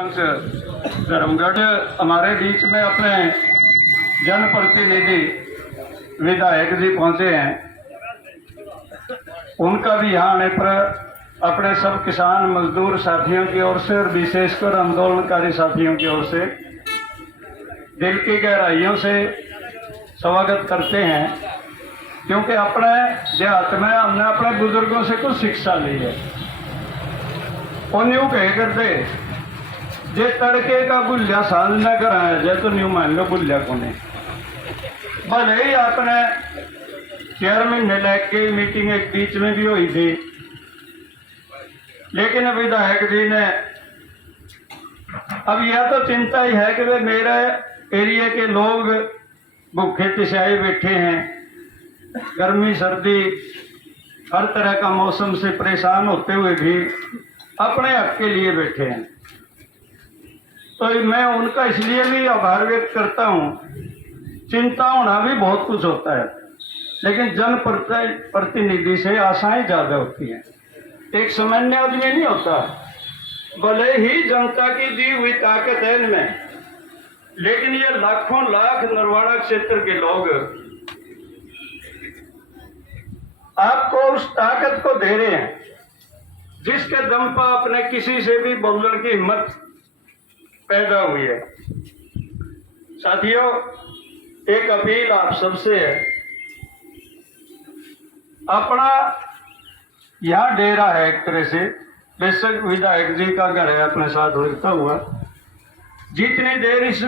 सरपंच धर्मगढ़ हमारे बीच में अपने जनप्रतिनिधि विधायक जी पहुंचे हैं। उनका भी यहाँ आने पर अपने सब किसान मजदूर साथियों की ओर से और विशेषकर आंदोलनकारी साथियों की ओर से दिल की गहराइयों से स्वागत करते हैं, क्योंकि अपने देहात में हमने अपने बुजुर्गों से कुछ शिक्षा ली है। और न्यू कहे करते जे तड़के का गुल्ला सांझ न कराया जाए तो न्यू मान लो गुल्ला कोने। भले ही आपने चेयरमैन ने लेके मीटिंग एक बीच में भी हुई थी, लेकिन विधायक जी ने अब यह तो चिंता ही है कि वे मेरे एरिया के लोग भूखे तिशाए बैठे हैं, गर्मी सर्दी हर तरह का मौसम से परेशान होते हुए भी अपने हक के लिए बैठे हैं। तो मैं उनका इसलिए भी आभार व्यक्त करता हूँ। चिंता होना भी बहुत कुछ होता है, लेकिन जन प्रतिनिधि से आशाएं ज्यादा होती हैं। एक सामान्य आदमी नहीं होता, भले ही जनता की दी हुई ताकत है इनमें, लेकिन ये लाखों लाख नरवाड़ा क्षेत्र के लोग आपको उस ताकत को दे रहे हैं जिसके दम पर अपने किसी से भी बोलने की हिम्मत पैदा हुई है। साथियों, एक अपील आप सबसे है, अपना यह डेरा है एक तरह से, बेशक विधायक जी का घर है अपने साथ उड़ता हुआ, जितनी देर इस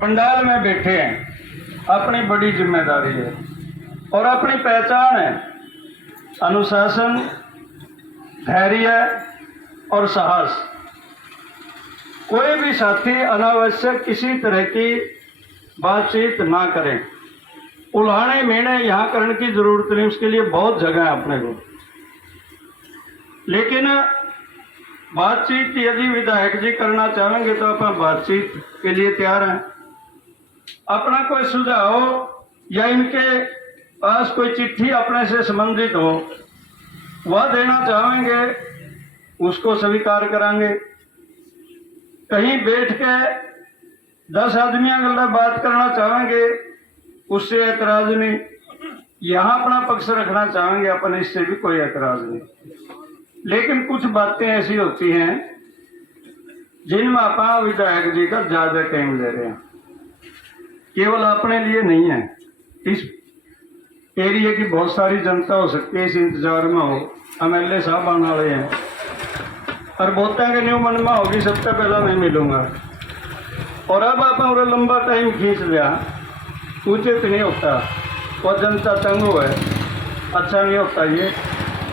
पंडाल में बैठे हैं अपनी बड़ी जिम्मेदारी है और अपनी पहचान है अनुशासन, धैर्य और साहस। कोई भी साथी अनावश्यक किसी तरह की बातचीत ना करें। उल्हाने मेने यहाँ करने की जरूरत नहीं, उसके लिए बहुत जगह है अपने को। लेकिन बातचीत यदि विधायक जी करना चाहेंगे तो अपन बातचीत के लिए तैयार हैं। अपना कोई सुझाव या इनके पास कोई चिट्ठी अपने से संबंधित हो वह देना चाहेंगे, उसको स्वीकार करांगे। कहीं बैठ के 10 आदमियों के बात करना चाहेंगे, उससे एतराज नहीं। यहाँ अपना पक्ष रखना चाहेंगे अपन, इससे भी कोई एतराज नहीं। लेकिन कुछ बातें ऐसी होती हैं जिनमें आप विधायक जी का ज्यादा टाइम ले रहे हैं। केवल अपने लिए नहीं है, इस एरिया की बहुत सारी जनता हो सकती है इस इंतजार में हो। MLA साहब आने वाले हैं और बोलते हैं कि न्यू मन में होगी सबसे पहला मैं मिलूंगा, और अब आप और लंबा टाइम खींच लिया, उचित नहीं होता और जनता तंग हो है, अच्छा नहीं होता ये।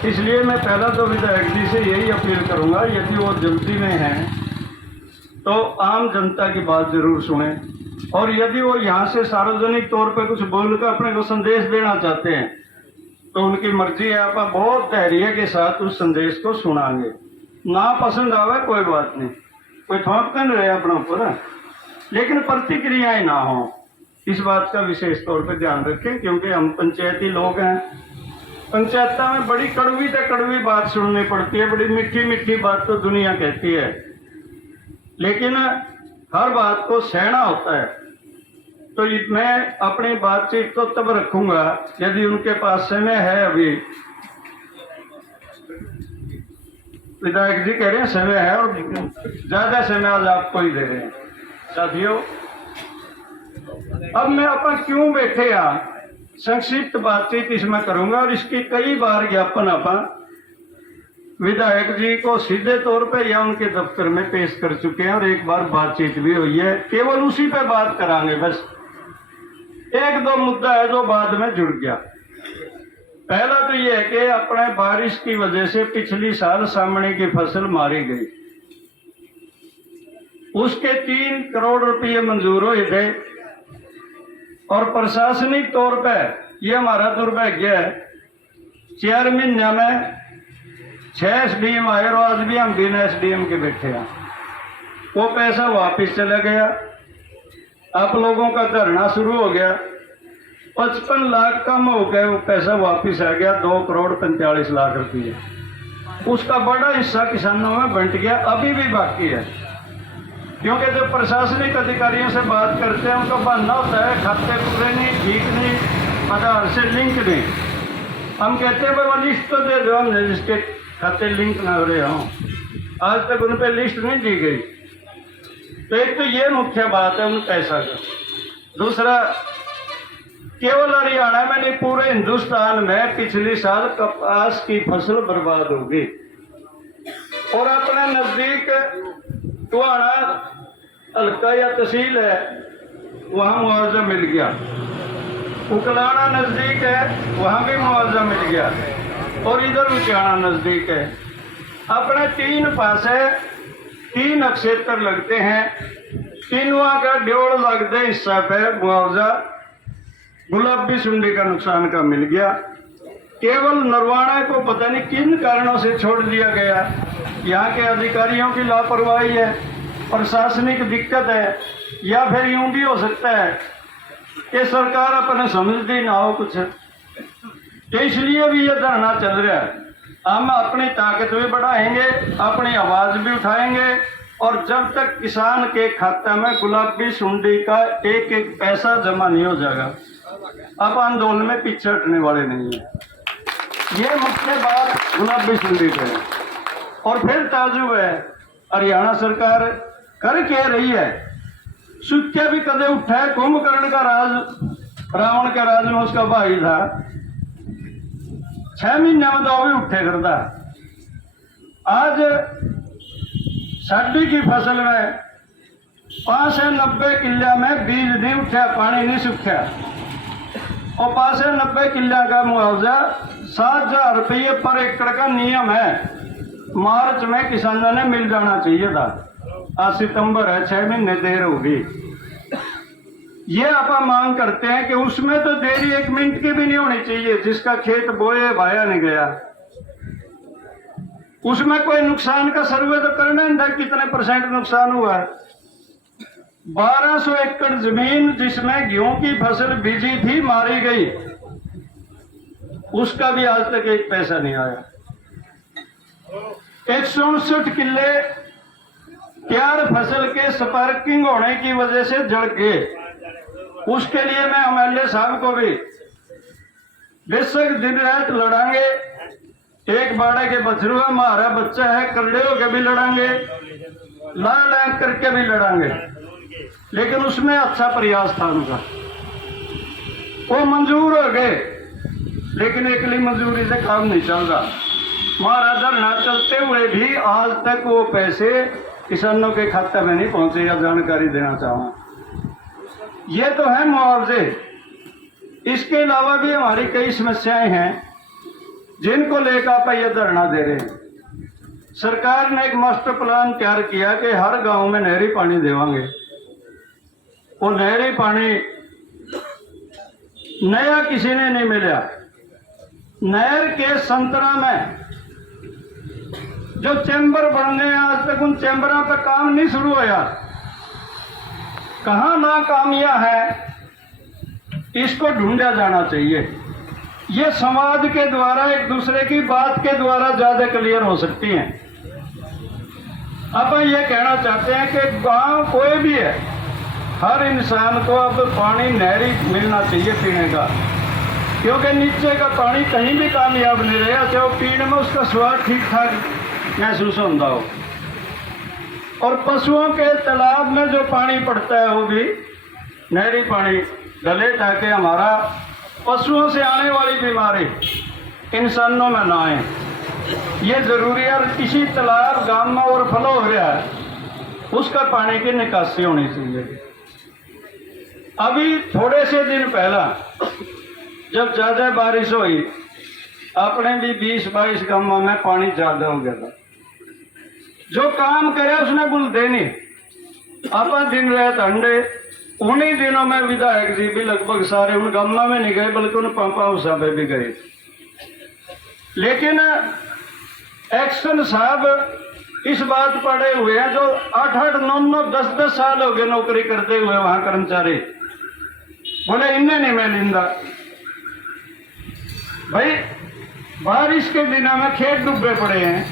इसलिए मैं पहला तो विधायक जी से यही अपील करूंगा, यदि वो जल्दी में हैं तो आम जनता की बात जरूर सुने, और यदि वो यहाँ से सार्वजनिक तौर पर कुछ बोलकर अपने को संदेश देना चाहते हैं तो उनकी मर्जी है। आप बहुत धैर्य के साथ उस संदेश को सुनाएंगे। ना पसंद आवे कोई बात नहीं, कोई ठोंकता नहीं रहे अपना ऊपर, लेकिन प्रतिक्रियाएं ना हो, इस बात का विशेष तौर पर ध्यान रखें। क्योंकि हम पंचायती लोग हैं, पंचायत में बड़ी कड़वी से कड़वी बात सुननी पड़ती है, बड़ी मीठी मीठी बात तो दुनिया कहती है, लेकिन हर बात को सहना होता है। तो मैं अपनी बातचीत को तब रखूंगा यदि उनके पास समय है। अभी विधायक जी कह रहे हैं समय है, और ज्यादा समय आज आपको ही दे रहे हैं। साथियों, अब मैं अपन क्यों बैठे यहाँ संक्षिप्त बातचीत इसमें करूंगा, और इसकी कई बार ज्ञापन अपन विधायक जी को सीधे तौर पे या उनके दफ्तर में पेश कर चुके हैं, और एक बार बातचीत भी हुई है। केवल उसी पे बात करांगे, बस एक दो मुद्दा है जो बाद में जुड़ गया। पहला तो यह है कि अपने बारिश की वजह से पिछली साल सामने की फसल मारी गई, उसके 3 करोड़ रुपये मंजूर हुए थे, और प्रशासनिक तौर पर यह हमारा दुर्भाग्य है, 4 महीने में 6 SDM आए और आज भी हम बिना SDM के बैठे हैं। वो पैसा वापिस चला गया, आप लोगों का धरना शुरू हो गया, 55 लाख कम हो गए, वो पैसा वापिस आ गया 2 करोड़ 45 लाख रुपये। उसका बड़ा हिस्सा किसानों में बंट गया, अभी भी बाकी है। क्योंकि जब प्रशासनिक अधिकारियों से बात करते हैं उनका बहाना होता है खाते पूरे नहीं, ठीक नहीं, आधार से लिंक नहीं। हम कहते हैं भाई वो लिस्ट तो दे दो, हम रजिस्ट्रेट खाते लिंक ना हो रहे हों, आज तक उन पर लिस्ट नहीं दी गई। तो एक तो ये मुख्य बात है उन पैसा का। दूसरा, केवल हरियाणा में नहीं पूरे हिंदुस्तान में पिछले साल कपास की फसल बर्बाद होगी और अपने नजदीक टुहाड़ा हल्का या तहसील है वहां मुआवजा मिल गया, उकलाना नजदीक है वहां भी मुआवजा मिल गया और इधर उचाना नजदीक है। अपने 3 पासे 3 क्षेत्र लगते हैं, तीनों का 1.5 लाख दे हिस्सा पे मुआवजा गुलाबी सुंडी का नुकसान का मिल गया। केवल नरवाना को पता नहीं किन कारणों से छोड़ दिया गया, यहाँ के अधिकारियों की लापरवाही है, प्रशासनिक दिक्कत है, या फिर यूं भी हो सकता है कि सरकार अपने समझती ना हो कुछ, तो इसलिए भी ये धरना चल रहा है। हम अपनी ताकत भी बढ़ाएंगे, अपनी आवाज भी उठाएंगे और जब तक किसान के खाते में गुलाबी सुंडी का एक एक पैसा जमा नहीं हो जाएगा आप आंदोलन में पीछे हटने वाले नहीं है। ये मुख्य बात गुलाबी सुंडी पे है। और फिर ताजुब है, हरियाणा सरकार कर क्या रही है? सुख्या भी कदे उठा है, कुंभकर्ण का राज, रावण के राज में उसका भाई था, 6 महीने में तो भी उठे करता। आज साडी की फसल में 590 किला में बीज नहीं उठा, पानी नहीं सूखा और 590 किला का मुआवजा 7,000 रुपये पर एकड़ का नियम है। मार्च में किसानों ने मिल जाना चाहिए था, आज सितंबर है, 6 महीने देर होगी। ये आप मांग करते हैं कि उसमें तो देरी 1 मिनट की भी नहीं होनी चाहिए, जिसका खेत बोए भाया नहीं गया उसमें कोई नुकसान का सर्वे तो करना नहीं था, कितने % नुकसान हुआ है। 1200 एकड़ जमीन जिसमें गेहूं की फसल बीजी थी मारी गई, उसका भी आज तक 1 पैसा नहीं आया। 159 किले तैयार फसल के स्पार्किंग होने की वजह से जड़ गए। उसके लिए मैं MLA साहब को भी बेशक दिन रात लड़ांगे, एक बाड़े के बछरू हमारा बच्चा है, करड़े होकर भी लड़ांगे, लाल करके भी लड़ांगे, लेकिन उसमें अच्छा प्रयास था उनका, वो मंजूर हो गए। लेकिन एकली मंजूरी से काम नहीं चल रहा। हमारा धरना चलते हुए भी आज तक वो पैसे किसानों के खाते में नहीं पहुंचे, या जानकारी देना चाहूँ। ये तो है मुआवजे, इसके अलावा भी हमारी कई समस्याएं हैं जिनको लेकर आप ये धरना दे रहे हैं। सरकार ने एक मास्टर प्लान तैयार किया कि हर गांव में नहरी पानी देवांगे। वो नहरी पानी नया किसी ने नहीं मिला। नहर के संतरा में जो चैम्बर बन गए, आज तक उन चैम्बरों पर काम नहीं शुरू होया। कहाँ नाकामियां है, इसको ढूंढा जाना चाहिए। ये संवाद के द्वारा, एक दूसरे की बात के द्वारा ज्यादा क्लियर हो सकती हैं। अब ये कहना चाहते हैं कि गांव कोई भी है, हर इंसान को अब पानी नहरी मिलना चाहिए पीने का, क्योंकि नीचे का पानी कहीं भी कामयाब नहीं रहेगा, चाहे वो पीने में उसका स्वाद ठीक ठाक महसूस होता हो। और पशुओं के तालाब में जो पानी पड़ता है वो भी नहरी पानी डले, ताकि हमारा पशुओं से आने वाली बीमारी इंसानों में ना आए। ये जरूरी है। और किसी तालाब गांव में और फ्लो हो रहा है, उसका पानी की निकासी होनी चाहिए। अभी थोड़े से दिन पहला जब ज्यादा बारिश हुई, अपने भी 20-22 गांवों में पानी ज्यादा हो गया था। जो काम करे उसने बुल देनी, आप दिन रात अंडे। उन्हीं दिनों में विधायक जी भी लगभग सारे उन गांवों में नहीं गए, बल्कि उन पंपा उसा पे भी गए। लेकिन एक्शन साहब इस बात पड़े हुए हैं, जो 8-8, 9-9, 10-10 साल हो गए नौकरी करते हुए वहां कर्मचारी, बोले इन्हें नहीं मैं लिंदा। भाई बारिश के दिनों में खेत डूबे पड़े हैं।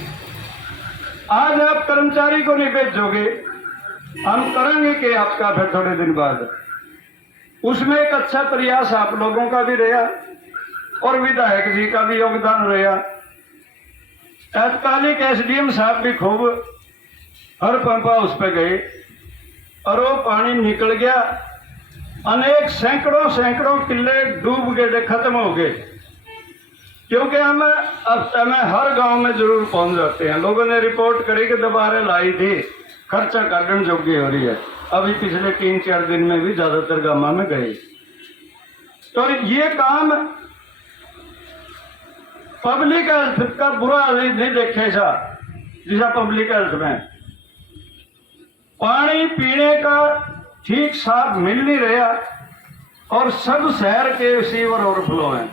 आज आप कर्मचारी को नहीं भेजोगे, हम करेंगे कि आपका फिर थोड़े दिन बाद। उसमें एक अच्छा प्रयास आप लोगों का भी रहा और विधायक जी का भी योगदान रहा। तत्कालिक एसडीएम साहब भी खूब हर पंपा उस पर गए और वो पानी निकल गया। अनेक सैकड़ों सैकड़ों किले डूब गए, खत्म हो गए। क्योंकि हम हफ्ते में हर गांव में जरूर पहुंच जाते हैं। लोगों ने रिपोर्ट करी कि दोबारा लाई थी, खर्चा काटने जोगी हो रही है। अभी पिछले 3-4 दिन में भी ज्यादातर गांव में गए। तो ये काम पब्लिक हेल्थ का बुरा नहीं देखे सा, जैसा पब्लिक हेल्थ में पानी पीने का ठीक साफ मिल नहीं रहा और सब शहर के सीवर ओवरफ्लो हैं।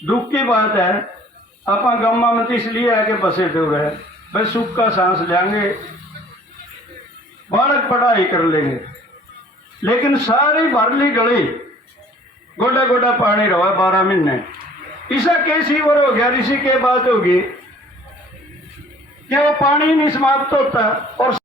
दुख की बात है, आप गम्मा में इसलिए है कि बसे टूर है, भाई सुख का सांस लेंगे, बालक पढ़ाई कर लेंगे, लेकिन सारी भरली गली गोडा गोडा पानी रहा 12 महीने। इसा कैसी और हो गया, इसी के बात होगी कि वो पानी नहीं समाप्त होता और